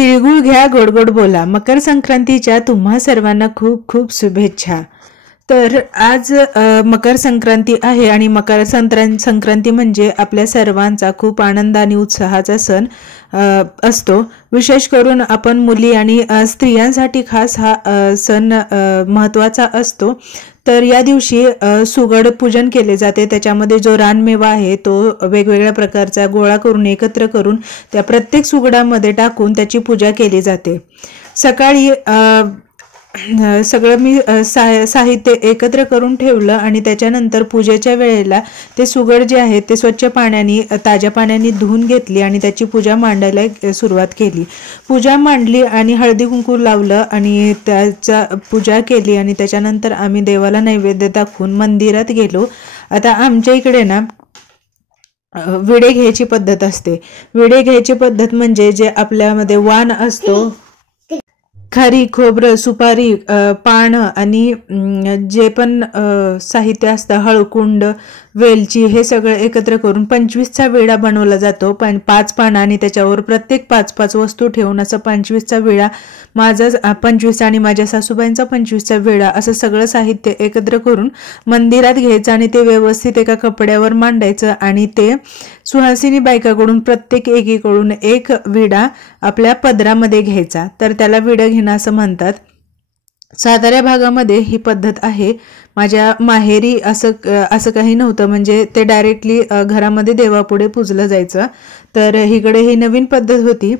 तिळगुळ घ्या, गोड गोड बोला. मकर संक्रांतीच्या तुम्हा सर्वांना खूप खूप शुभेच्छा. तर आज मकर संक्रांती आहे आणि मकर संक्रांती म्हणजे आपल्या सर्वांचा खूप आनंद आणि उत्साहाचा सण असतो. विशेष करून आपण मुली आणि स्त्रियांसाठी खास हा सण महत्त्वाचा असतो. तर या दिवशी सुगड पूजन केले जाते. त्याच्यामध्ये जो रानमेवा आहे तो वेगवेगळ्या प्रकारचा गोळा करून एकत्र करून त्या प्रत्येक सुगडामध्ये टाकून त्याची पूजा केली जाते. सकाळी सगळं मी साहित्य एकत्र करून ठेवलं आणि त्याच्यानंतर पूजेच्या वेळेला ते सुगड जे आहे ते स्वच्छ पाण्याने ताज्या पाण्याने धुवून घेतली आणि त्याची पूजा मांडायला सुरुवात केली. पूजा मांडली आणि हळदी कुंकू लावलं आणि त्याचा पूजा केली आणि त्याच्यानंतर आम्ही देवाला नैवेद्य दाखवून मंदिरात गेलो. आता आमच्या इकडे ना विडे घ्यायची पद्धत असते. विडे घ्यायची पद्धत म्हणजे जे आपल्यामध्ये वाण असतो, खारी, खोबरं, सुपारी, पानं आणि जे पण साहित्य असतं, हळकुंड, वेलची, हे सगळं एकत्र करून 25चा विडा बनवला जातो. 5 पानं आणि त्याच्यावर प्रत्येक 5-5 वस्तू ठेवून असं 25चा विडा, माझा 25 आणि माझ्या सासूबाईंचा 25चा विडा, असं सगळं साहित्य एकत्र करून मंदिरात घ्यायचं आणि ते व्यवस्थित एका कपड्यावर मांडायचं आणि ते सुहासिनी बायकाकडून प्रत्येक एकीकडून एक विडा आपल्या पदरामध्ये घ्यायचा. तर त्याला विडा घेणं असं म्हणतात. सातारा भागामध्ये ही पद्धत आहे. माझ्या माहेरी असं काही नव्हतं, म्हणजे ते डायरेक्टली घरामध्ये देवापुढे पूजलं जायचं. तर इकडे ही नवीन पद्धत होती.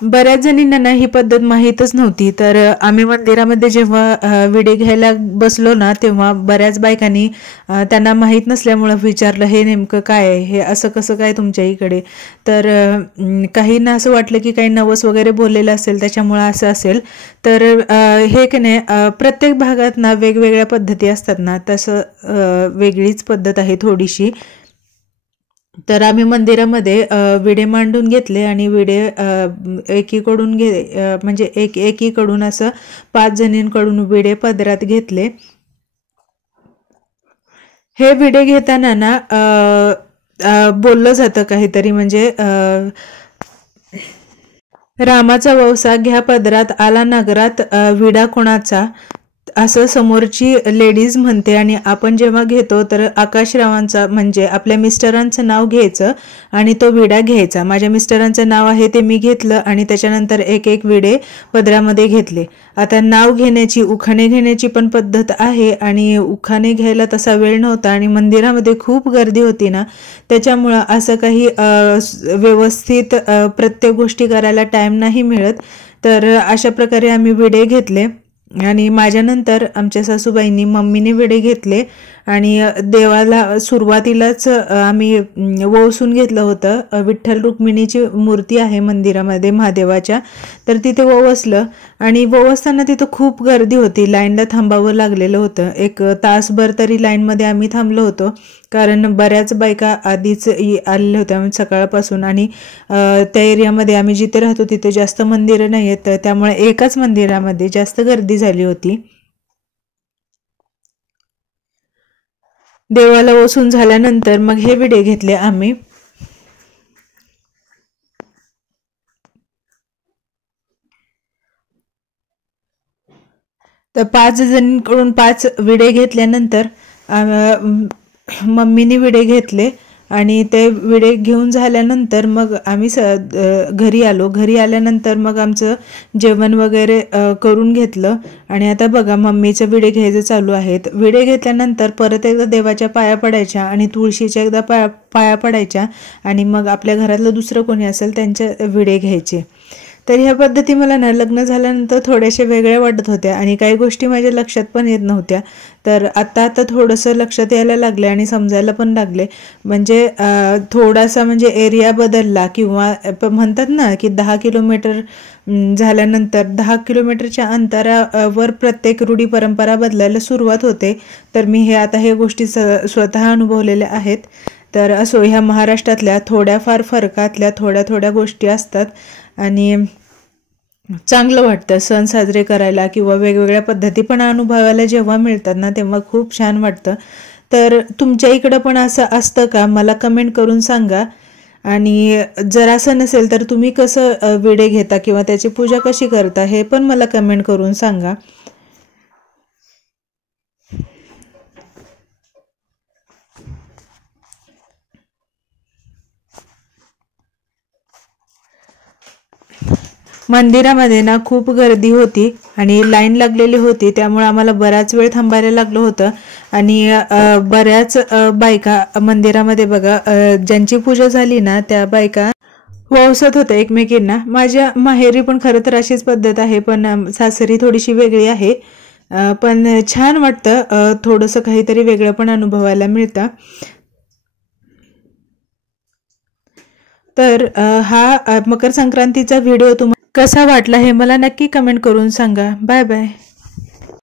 बऱ्याच जणींना ही पद्धत माहीतच नव्हती. तर आम्ही मंदिरामध्ये जेव्हा विडे घ्यायला बसलो ना, तेव्हा बऱ्याच बायकांनी त्यांना माहीत नसल्यामुळं विचारलं, हे नेमकं काय आहे, हे असं कसं काय तुमच्या इकडे. तर काहींना असं वाटलं की काही नवस वगैरे बोललेलं असेल त्याच्यामुळं असं असेल. तर हे की नाही, प्रत्येक भागात ना वेगवेगळ्या पद्धती असतात ना, तसं वेगळीच पद्धत आहे थोडीशी. तर आम्ही मंदिरामध्ये विडे मांडून घेतले आणि विडे एकीकडून म्हणजे एकीकडून असं 5 जणींकडून विडे पदरात घेतले. हे विडे घेताना ना बोललं जातं काहीतरी, म्हणजे रामाचा वंसा घ्या पदरात, आला नगरात विडा कोणाचा, असं समोरची लेडीज म्हणते. आणि आपण जेव्हा घेतो तर आकाशरावांचा म्हणजे आपल्या मिस्टरांचं नाव घ्यायचं आणि तो विडा घ्यायचा. माझ्या मिस्टरांचं नाव आहे ते मी घेतलं आणि त्याच्यानंतर एक एक विडे पदरामध्ये घेतले. आता नाव घेण्याची, उखाणे घेण्याची पण पद्धत आहे आणि उखाणे घ्यायला तसा वेळ नव्हता आणि मंदिरामध्ये खूप गर्दी होती ना, त्याच्यामुळं असं काही व्यवस्थित प्रत्येक गोष्टी करायला टाईम नाही मिळत. तर अशा प्रकारे आम्ही विडे घेतले आणि माझ्यानंतर आमच्या सासूबाईंनी, मम्मीने विडे घेतले आणि देवाला सुरुवातीलाच आम्ही वळसून घेतलं होतं. विठ्ठल रुक्मिणीची मूर्ती आहे मंदिरामध्ये महादेवाच्या, तर तिथे वळसलं आणि वळसताना तिथं खूप गर्दी होती. लाईनला थांबावं लागलेलं होतं. 1 तासभर तरी लाईनमध्ये आम्ही थांबलो होतो, कारण बऱ्याच बायका आधीच आलेल्या होत्या सकाळपासून आणि त्या एरियामध्ये आम्ही जिथे राहतो तिथे जास्त मंदिरं नाही आहेत, त्यामुळे एकाच मंदिरामध्ये जास्त गर्दी झाली होती. देवाला वसून झाल्यानंतर मग हे विडे घेतले आम्ही. तर 5 जणींकडून 5 विडे घेतल्यानंतर मम्मीने विडे घेतले आणि ते विडे घेऊन झाल्यानंतर मग आम्ही घरी आलो. घरी आल्यानंतर मग आमचं जेवण वगैरे करून घेतलं आणि आता बघा मम्मीचं विडे घ्यायचं चालू आहेत. विडे घेतल्यानंतर परत एकदा देवाच्या पाया पडायच्या आणि तुळशीच्या एकदा पाया पडायच्या आणि मग आपल्या घरातलं दुसरं कोणी असेल त्यांचे विडे घ्यायचे. तर ह्या पद्धती मला ना लग्न झाल्यानंतर थोड्याशा वेगळ्या वाटत होत्या आणि काही गोष्टी माझ्या लक्षात पण येत नव्हत्या. तर आता थोडंसं लक्षात यायला लागले आणि समजायला पण लागले. म्हणजे थोडासा म्हणजे एरिया बदलला किंवा म्हणतात ना की 10 किलोमीटर झाल्यानंतर 10 किलोमीटरच्या अंतरावर प्रत्येक रूढी परंपरा बदलायला सुरुवात होते. तर मी आता हे गोष्टी स्वतः अनुभवलेल्या आहेत. तर असो, ह्या महाराष्ट्रातल्या थोड्याफार फरकातल्या थोड्या गोष्टी असतात आणि चांगलं वाटतं सण साजरे करायला किंवा वेगवेगळ्या पद्धती पण अनुभवायला जेव्हा मिळतात ना, तेव्हा खूप छान वाटतं. तर तुमच्या इकडं पण असं असतं का, मला कमेंट करून सांगा. आणि जर असं नसेल तर तुम्ही कसं विडे घेता किंवा त्याची पूजा कशी करता हे पण मला कमेंट करून सांगा. मंदिरामध्ये ना खूप गर्दी होती आणि लाईन लागलेली होती, त्यामुळे आम्हाला बराच वेळ थांबायला लागलं होतं. आणि बऱ्याच बायका मंदिरामध्ये बघा, ज्यांची पूजा झाली ना त्या बायका वौसत होत्या एकमेकींना. माझ्या माहेरी पण खरं तर अशीच पद्धत आहे, पण सासरी थोडीशी वेगळी आहे. पण छान वाटतं, थोडंसं काहीतरी वेगळं पण अनुभवायला मिळतं. तर हा मकर संक्रांतीचा व्हिडिओ तुम्हाला कसा वाटला हे मला नक्की कमेंट करून सांगा. Bye bye.